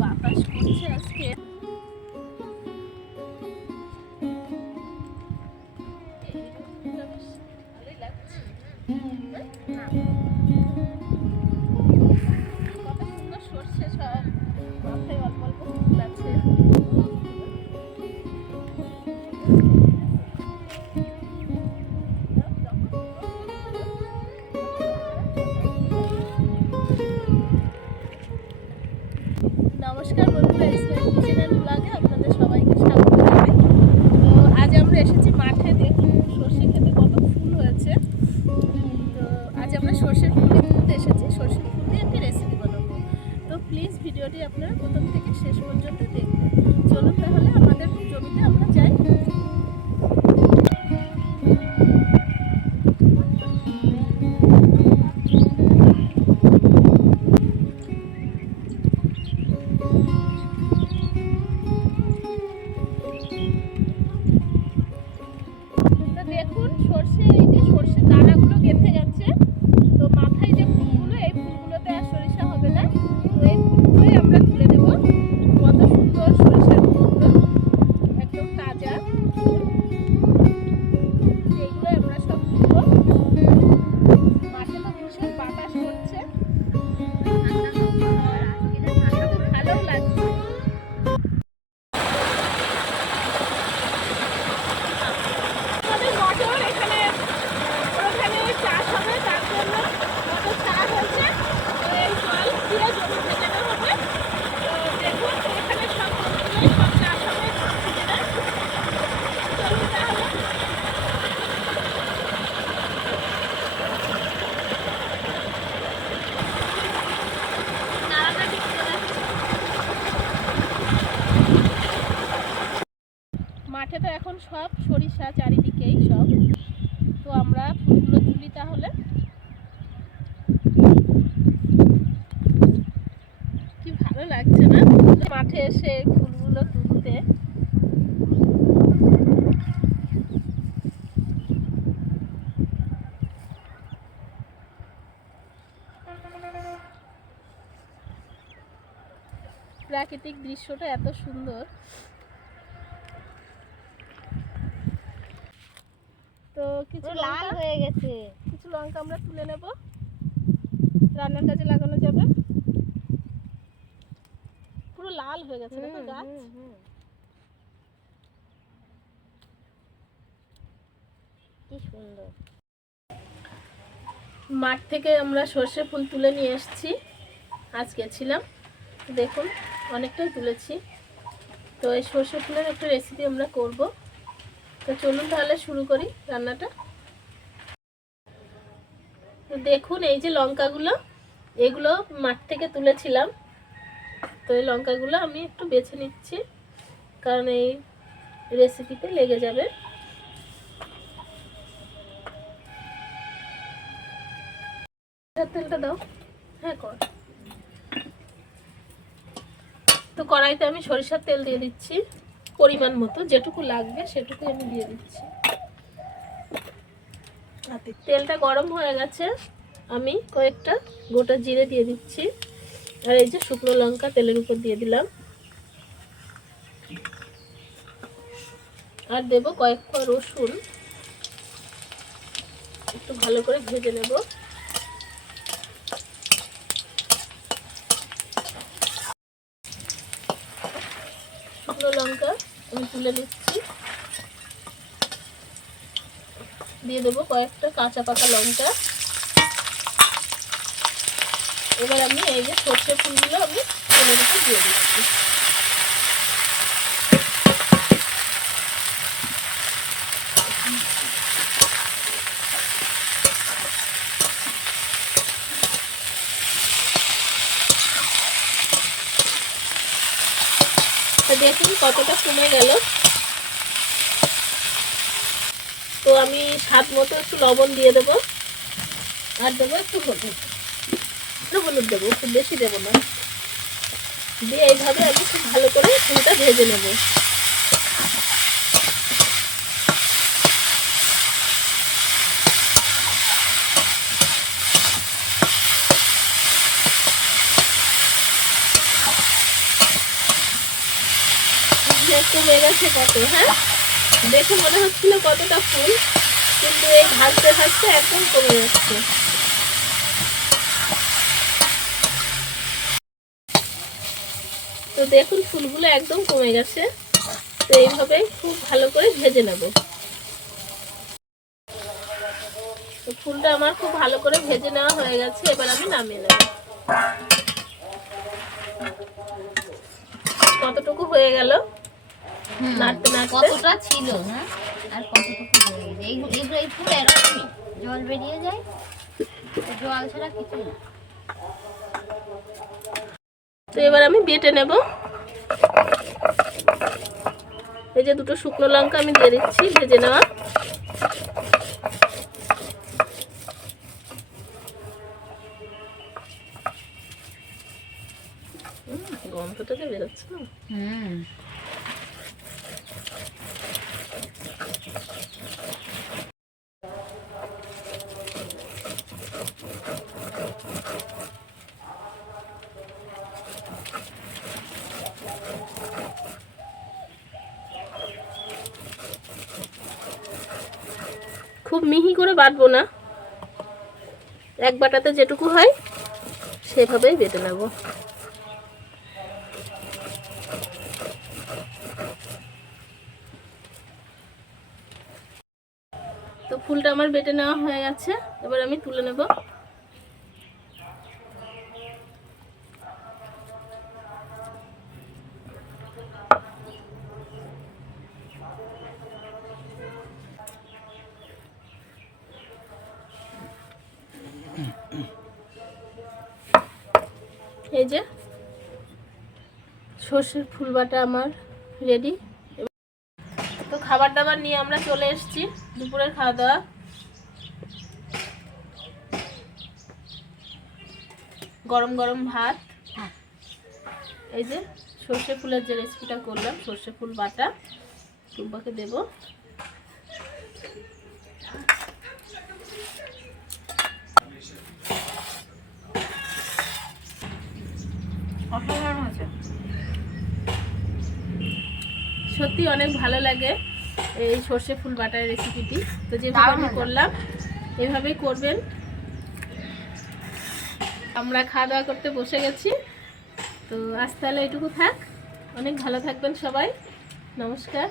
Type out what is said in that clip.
বাতাস করছে আজকে। ভালোই লাগছে। কত সুন্দর সর্ষে, সব মাথায় অল্প অল্প ফুল আছে। নমস্কার বন্ধুরা, কিচেনের ব্লগে আপনাদের সবাইকে স্বাগত জানাই। তো আজ আমরা এসেছি মাঠে। দেখুন সর্ষে খেতে কত ফুল হয়েছে। তো আজ আমরা সর্ষের ফুল তুলতে এসেছি। সর্ষের ফুল দিয়ে একটি রেসিপি বানাবো। তো প্লিজ ভিডিওটি আপনারা প্রথম থেকে শেষ পর্যন্ত দেখবেন। চলুন তাহলে আমাদের জমিতে আমরা যাই। দেখুন সর্ষে, এই যে সর্ষে দানাগুলো গেঁথে গেছে। তো মাথায় যে ফুলগুলো, এই ফুলগুলোতে আর সরিষা হবে না। তো এই ফুলগুলোই আমরা তুলে দেবো। কত সুন্দর সরিষার ফুলগুলো, একদম তাজা। এইগুলো আমরা সব তুলবো। মাঠে তো ভীষণ বাতাস করছে, ভালো লাগছে। চাষ হবে, তার জন্য মটর ছাড়া হয়েছে। তো এই জল দিয়ে জমি ভেজানো হবে। তো দেখুন এখানে সব জমিগুলোই সব চাষ হবে সিজনে। চলুন তাহলে। মাঠে তো এখন সব সরিষা, চারিদিকেই সব। তো আমরা ফুলগুলো তুলি তাহলে। কি ভালো লাগছে না মাঠে এসে ফুলগুলো তুলতে। প্রাকৃতিক দৃশ্যটা এত সুন্দর। তো কিছু লাল হয়ে গেছে, কিছু লঙ্কা আমরা তুলে নেব, রান্নার কাজে লাগানো যাবে। পুরো লাল হয়ে গেছে দেখো গাছ। কি সুন্দর। মাঠ থেকে আমরা সর্ষে ফুল তুলে নিয়ে এসেছি। আজ গেছিলাম, দেখুন অনেকটাই তুলেছি। তো এই সর্ষে ফুলের একটা রেসিপি আমরা করব। তো চলুন তাহলে শুরু করি রান্নাটা। তো দেখুন এই যে লঙ্কাগুলো, এগুলো মাঠ থেকে তুলেছিলাম। তো এই লঙ্কাগুলো আমি একটু বেছে নিচ্ছি, কারণ এই রেসিপিতে লেগে যাবে। তেলটা দাও। হ্যাঁ কর। তো কড়াইতে আমি সরিষার তেল দিয়ে দিচ্ছি পরিমাণ মতো, যেটুকু লাগবে সেটুকু আমি দিয়ে দিচ্ছি। তেলটা গরম হয়ে গেছে, আমি কয়েকটা গোটা জিরে দিয়ে দিচ্ছি। আর এই যে শুকনো লঙ্কা তেলের উপর দিয়ে দিলাম। আর দেব কয়েক কোয়া রসুন, একটু ভালো করে ভেজে নেব। শুকনো লঙ্কা আমি তুলে নিচ্ছি। দিয়ে দেবো কয়েকটা কাঁচা পাকা লঙ্কা। এবার আমি এই যে সর্ষে ফুলগুলো আমি তেলের উপর দিয়ে দিচ্ছি। দেখুন কতটা কমে গেল। তো আমি স্বাদ মতো একটু লবণ দিয়ে দেবো, আর দেবো একটু হলুদ। হলুদ দেবো, খুব বেশি দেবো না। দিয়ে এইভাবে আমি খুব ভালো করে ফুলটা ভেজে নেব। কমে গেছে কত। হ্যাঁ, দেখে মনে হচ্ছিল কতটা ফুল, কিন্তু এই ভাজতে ভাজতে একদম কমে যাচ্ছে। তো দেখুন ফুলগুলো একদম কমে গেছে। তো এইভাবে খুব ভালো করে ভেজে নেব। তো ফুলটা আমার খুব ভালো করে ভেজে নেওয়া হয়ে গেছে, এবার আমি নামিয়ে নেব। কতটুকু হয়ে গেল নাড়তে নাড়তে, কতটা ছিল। হ্যাঁ, আর কতটুকু হয়ে গেছে। এই ফুল এরকমই জল বেরিয়ে যায়, জল ছাড়া কিছু না। তো এবার আমি বেটে নেব। এই যে দুটো শুকনো লঙ্কা আমি দিয়ে দিচ্ছি ভেজে নেওয়া। গন্ধটা যে বেরোচ্ছে না। খুব মিহি করে বাটবো না, এক বাটাতে যেটুকু হয় সেভাবেই বেটে নেব। তো ফুলটা আমার বেটে নেওয়া হয়ে গেছে, এবার আমি তুলে নেব। এই যে সর্ষের ফুল বাটা আমার রেডি। তো খাবার দাবার নিয়ে আমরা চলে এসেছি, দুপুরের খাওয়া দাওয়া। গরম গরম ভাত, এই যে সর্ষে ফুলের যে রেসিপিটা করলাম, সর্ষে ফুল বাটা টুম্পাকে দেব। সত্যি অনেক ভালো লাগে এই সর্ষে ফুল বাটার রেসিপিটি। তো যেভাবে আমি করলাম এভাবেই করবেন। আমরা খাওয়া দাওয়া করতে বসে গেছি। তো আজ তাহলে এটুকু থাক। অনেক ভালো থাকবেন সবাই। নমস্কার।